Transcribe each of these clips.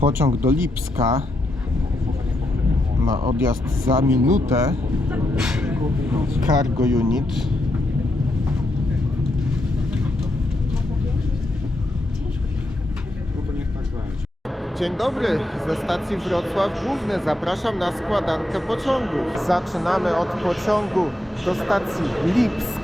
Pociąg do Lipska ma odjazd za minutę. Cargo Unit. Dzień dobry, ze stacji Wrocław Główny. Zapraszam na składankę pociągów. Zaczynamy od pociągu do stacji Lipsk.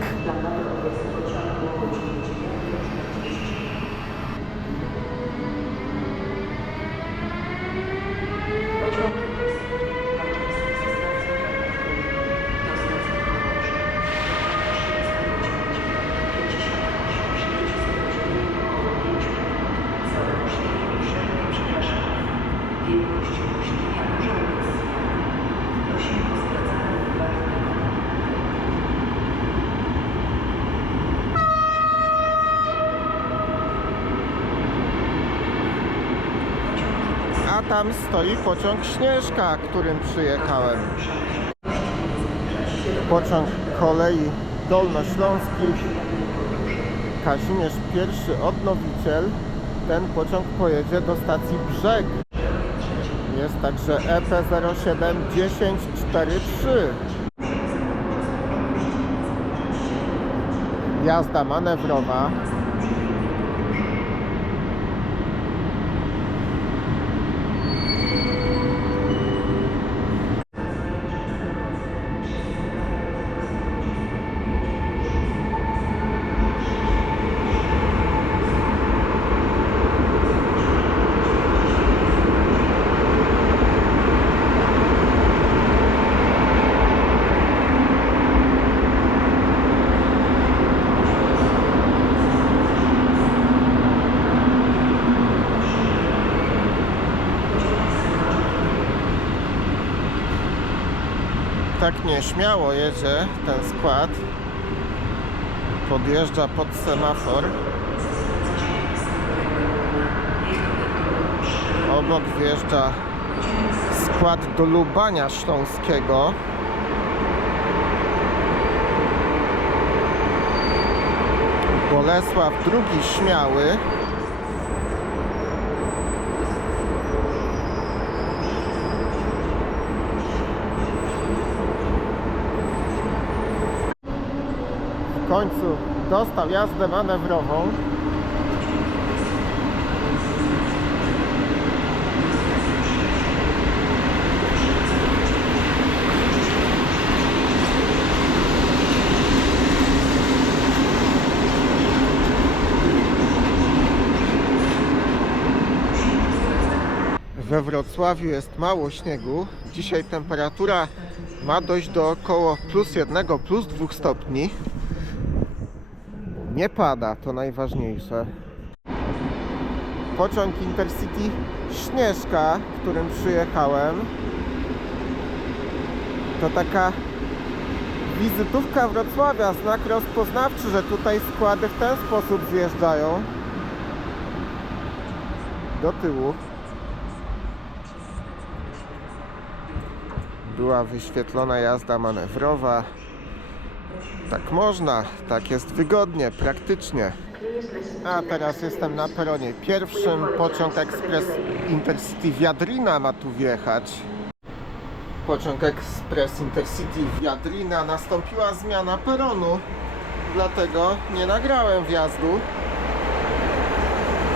A tam stoi pociąg Śnieżka, którym przyjechałem. Pociąg kolei Dolnośląskich Kazimierz I Odnowiciel. Ten pociąg pojedzie do stacji Brzeg. Jest także E EP 071043. Jazda manewrowa. Tak nieśmiało jedzie ten skład. Podjeżdża pod semafor. Obok wjeżdża skład do Lubania Śląskiego. Bolesław II Śmiały. Końcu dostał jazdę manewrową. We Wrocławiu jest mało śniegu. Dzisiaj temperatura ma dojść do około plus jednego, plus dwóch stopni. Nie pada, to najważniejsze. Pociąg Intercity Śnieżka, którym przyjechałem, to taka wizytówka Wrocławia, znak rozpoznawczy, że tutaj składy w ten sposób zjeżdżają do tyłu. Była wyświetlona jazda manewrowa. Tak można, tak jest wygodnie, praktycznie. A teraz jestem na peronie pierwszym. Pociąg ekspres Intercity Wiadrina ma tu wjechać. Pociąg ekspres Intercity Wiadrina nastąpiła zmiana peronu, dlatego nie nagrałem wjazdu.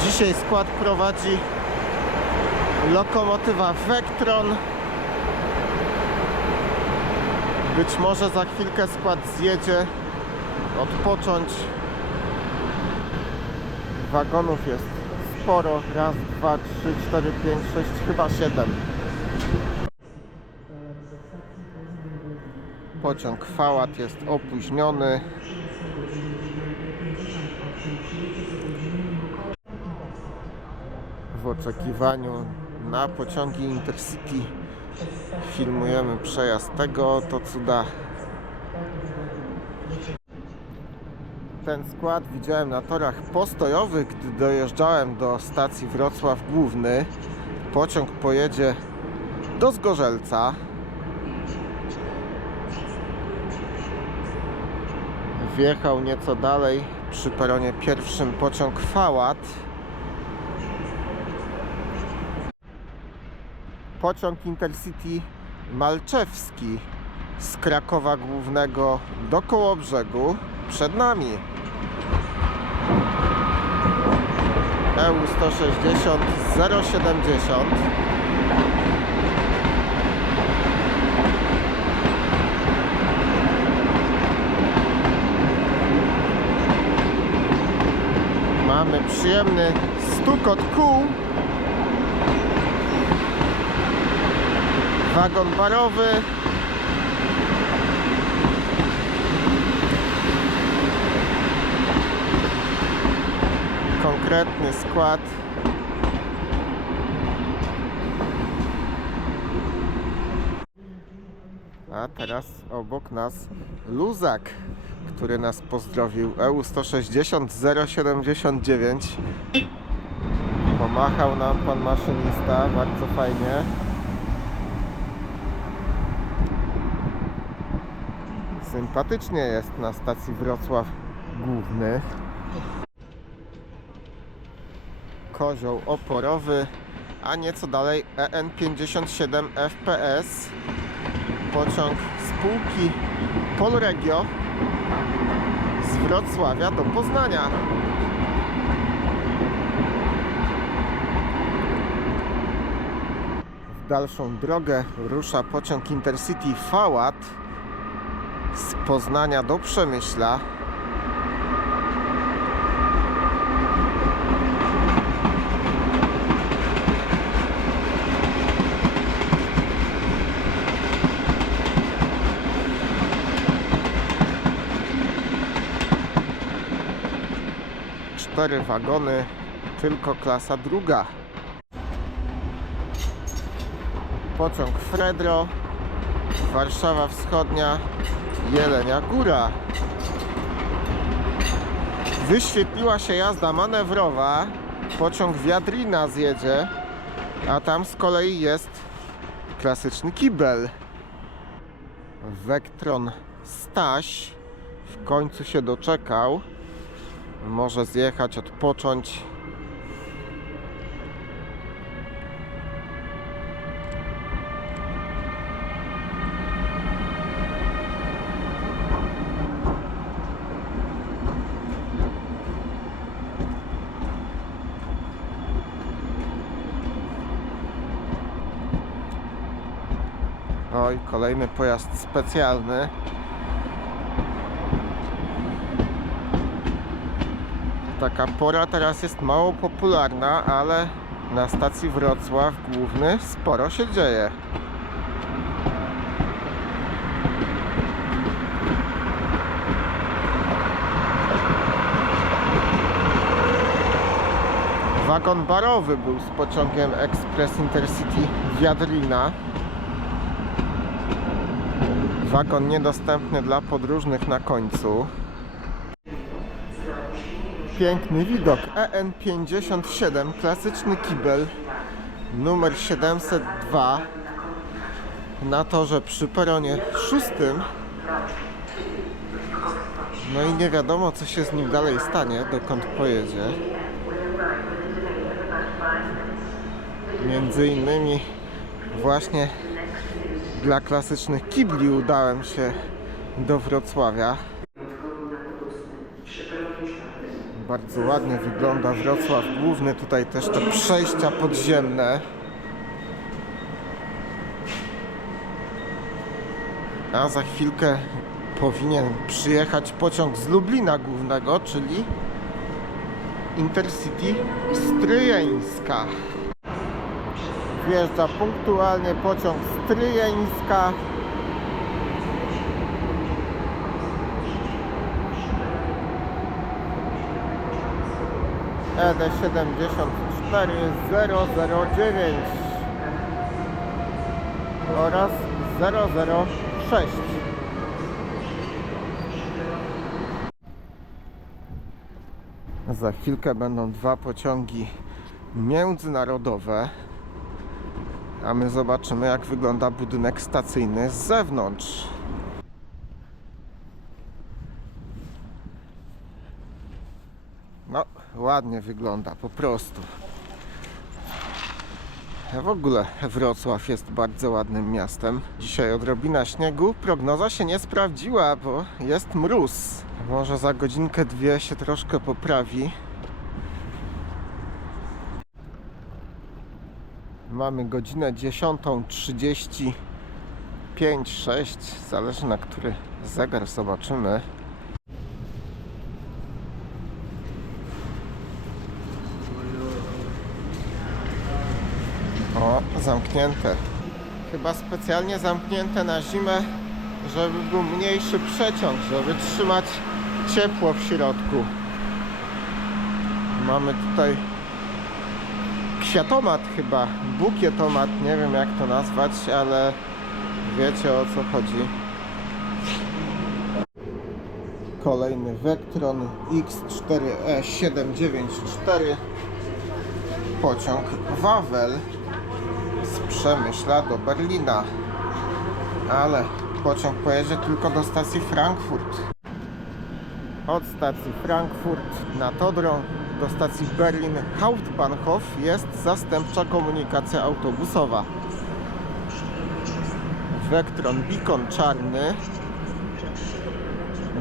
Dzisiaj skład prowadzi lokomotywa Vectron. Być może za chwilkę skład zjedzie odpocząć. Wagonów jest sporo. Raz, dwa, trzy, cztery, pięć, sześć, chyba siedem. Pociąg Fałat jest opóźniony. W oczekiwaniu na pociągi Intercity filmujemy przejazd tego oto cuda. Ten skład widziałem na torach postojowych, gdy dojeżdżałem do stacji Wrocław Główny. Pociąg pojedzie do Zgorzelca. Wjechał nieco dalej przy peronie pierwszym pociąg Fałat. Pociąg Intercity Malczewski z Krakowa Głównego do Kołobrzegu przed nami. EU 160 070 Mamy przyjemny stukot kół. Wagon barowy. Konkretny skład. A teraz obok nas Luzak, który nas pozdrowił. EU 160 079. Pomachał nam pan maszynista, bardzo fajnie. Sympatycznie jest na stacji Wrocław Główny. Kozioł oporowy, a nieco dalej E EN57 FPS. Pociąg spółki Polregio z Wrocławia do Poznania. W dalszą drogę rusza pociąg Intercity Fałat Poznania do Przemyśla. Cztery wagony, tylko klasa druga. Pociąg Fredro, Warszawa Wschodnia, Jelenia Góra. Wyświetliła się jazda manewrowa, pociąg Wiadrina zjedzie, a tam z kolei jest klasyczny kibel. Vectron Staś w końcu się doczekał. Może zjechać, odpocząć. Kolejny pojazd specjalny. Taka pora teraz jest mało popularna, ale na stacji Wrocław Główny sporo się dzieje. Wagon barowy był z pociągiem Express Intercity Wiadrina. Wagon niedostępny dla podróżnych na końcu. Piękny widok. EN57, klasyczny kibel, numer 702 na torze przy peronie szóstym. No i nie wiadomo, co się z nim dalej stanie, dokąd pojedzie. Między innymi właśnie dla klasycznych kibli udałem się do Wrocławia. Bardzo ładnie wygląda Wrocław Główny. Tutaj też te przejścia podziemne. A za chwilkę powinien przyjechać pociąg z Lublina Głównego, czyli Intercity Stryjeńska. Wjeżdża punktualnie pociąg Stryjeńska. E ED 74009 oraz 006. Za chwilkę będą dwa pociągi międzynarodowe, a my zobaczymy jak wygląda budynek stacyjny z zewnątrz. No, ładnie wygląda po prostu. W ogóle Wrocław jest bardzo ładnym miastem. Dzisiaj odrobina śniegu. Prognoza się nie sprawdziła, bo jest mróz. Może za godzinkę, dwie się troszkę poprawi. Mamy godzinę 10.35, 6, zależy na który zegar zobaczymy. O, zamknięte. Chyba specjalnie zamknięte na zimę, żeby był mniejszy przeciąg, żeby trzymać ciepło w środku. Mamy tutaj kwiatomat chyba, bukietomat, nie wiem jak to nazwać, ale wiecie o co chodzi. Kolejny Vectron X4E794 pociąg Wawel z Przemyśla do Berlina. Ale pociąg pojedzie tylko do stacji Frankfurt. Od stacji Frankfurt nad Odrą do stacji Berlin Hauptbahnhof jest zastępcza komunikacja autobusowa. Vectron Beacon czarny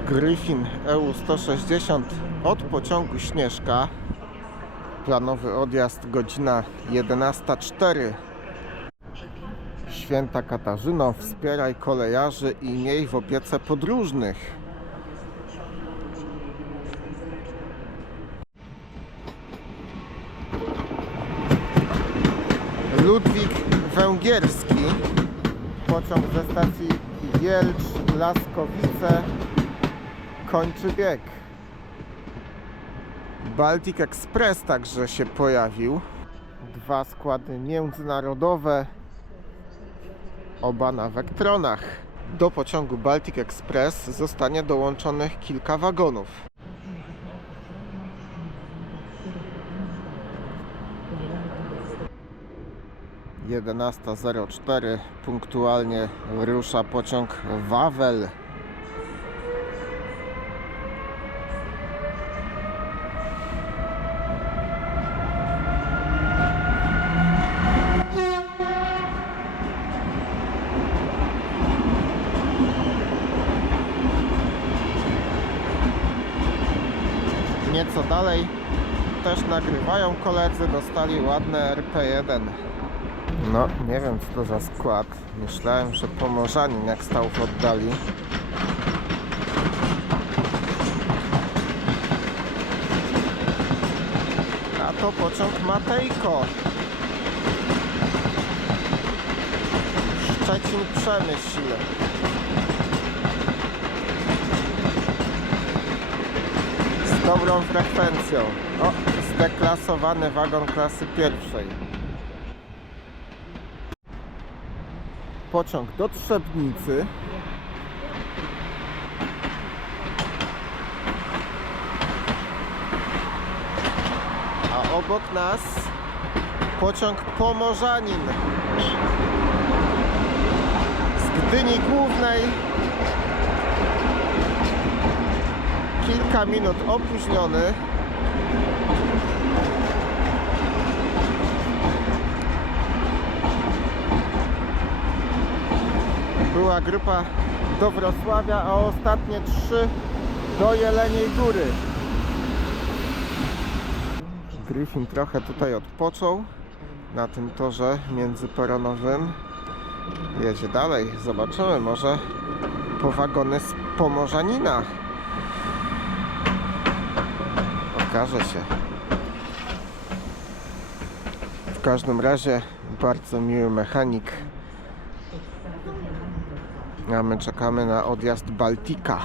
Griffin EU160 od pociągu Śnieżka Planowy odjazd godzina 11.04 Święta Katarzyno, wspieraj kolejarzy i miej w opiece podróżnych. Ludwik Węgierski, pociąg ze stacji Wielcz, Laskowice, kończy bieg. Baltic Express także się pojawił. Dwa składy międzynarodowe, oba na Vectronach. Do pociągu Baltic Express zostanie dołączonych kilka wagonów. Jedenasta zero cztery punktualnie rusza pociąg Wawel. Nieco dalej też nagrywają koledzy, dostali ładne RP1. No, nie wiem co to za skład. Myślałem, że Pomorzanin jak stał w oddali. A to pociąg Matejko. Szczecin Przemyśl. z dobrą frekwencją. O, zdeklasowany wagon klasy pierwszej. Pociąg do Trzebnicy. A obok nas pociąg Pomorzanin. Z Gdyni Głównej kilka minut opóźniony. Była grupa do Wrocławia, a ostatnie trzy do Jeleniej Góry. Griffin trochę tutaj odpoczął na tym torze międzyperonowym. Jedzie dalej, zobaczymy, może po wagony z Pomorzanina okaże się. W każdym razie bardzo miły mechanik. A my czekamy na odjazd Baltika.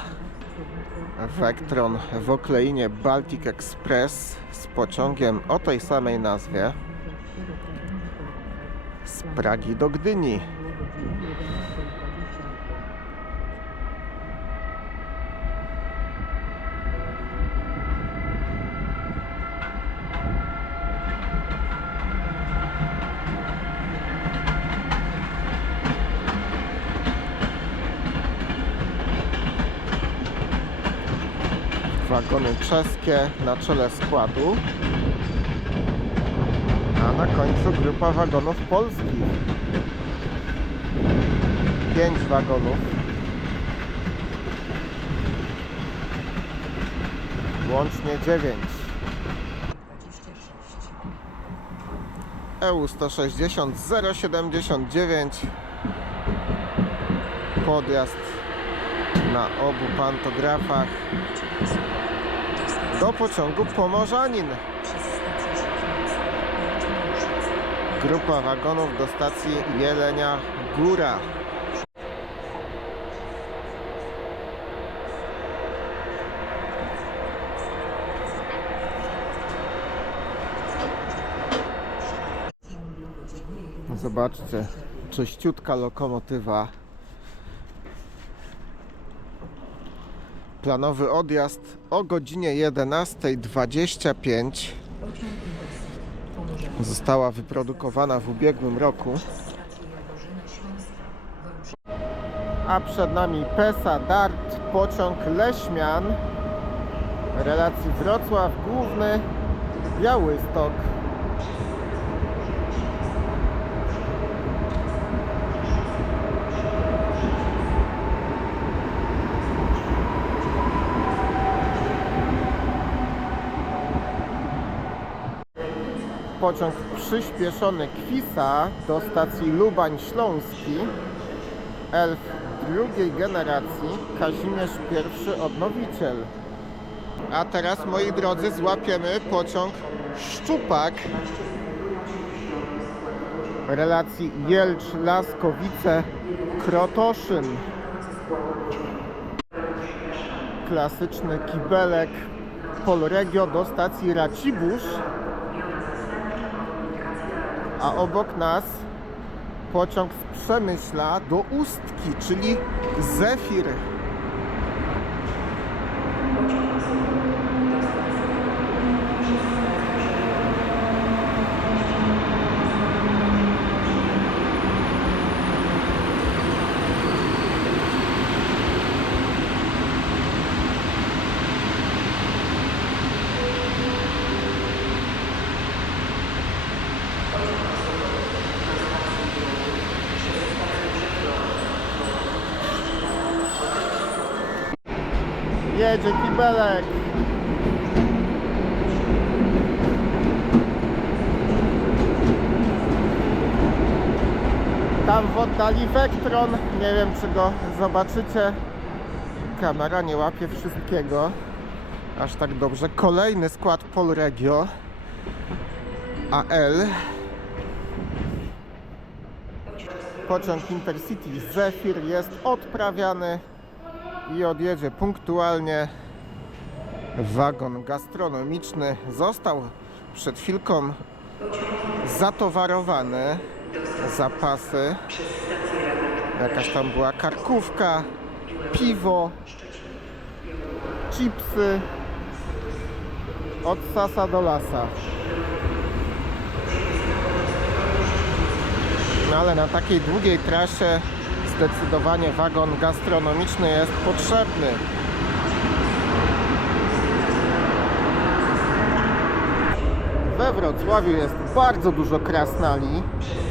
Vectron w Okleinie Baltic Express z pociągiem o tej samej nazwie z Pragi do Gdyni. Wagony czeskie na czele składu. A Na końcu grupa wagonów polskich. Pięć wagonów. Łącznie dziewięć. EU 160 079 Podjazd na obu pantografach do pociągu Pomorzanin. Grupa wagonów do stacji Jelenia Góra. Zobaczcie, czyściutka lokomotywa. Planowy odjazd o godzinie 11.25. Została wyprodukowana w ubiegłym roku. A przed nami PESA DART, pociąg Leśmian, relacji Wrocław Główny, Białystok. Pociąg przyspieszony Kwisa do stacji Lubań Śląski, Elf drugiej generacji, Kazimierz I Odnowiciel. A teraz, moi drodzy, złapiemy pociąg Szczupak relacji Jelcz-Laskowice-Krotoszyn. Klasyczny kibelek Polregio do stacji Racibórz a obok nas pociąg z Przemyśla do Ustki, czyli Zefir. Kibelek. Tam w oddali Vectron. Nie wiem czy go zobaczycie. Kamera nie łapie wszystkiego. Aż tak dobrze. Kolejny skład Polregio. AL. Pociąg Intercity Zephyr jest odprawiany i odjedzie punktualnie. Wagon gastronomiczny został przed chwilką zatowarowany. Zapasy. Jakaś tam była karkówka, piwo, chipsy. Od sasa do lasa. No ale na takiej długiej trasie zdecydowanie wagon gastronomiczny jest potrzebny. We Wrocławiu jest bardzo dużo krasnali,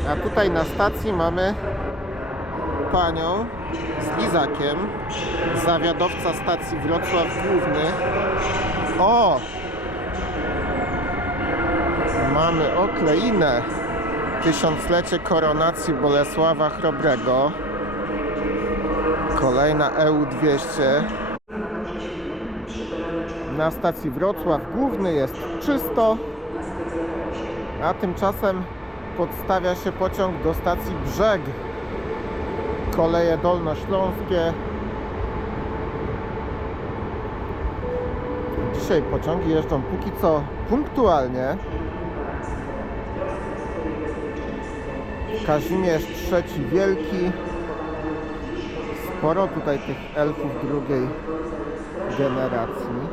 a tutaj na stacji mamy panią z lizakiem, zawiadowca stacji Wrocław Główny. O! Mamy okleinę. Tysiąclecie koronacji Bolesława Chrobrego. Kolejna EU200. Na stacji Wrocław Główny jest czysto, a tymczasem podstawia się pociąg do stacji Brzeg. Koleje dolnośląskie. Dzisiaj pociągi jeżdżą póki co punktualnie. Kazimierz III Wielki. Sporo tutaj tych elfów drugiej generacji.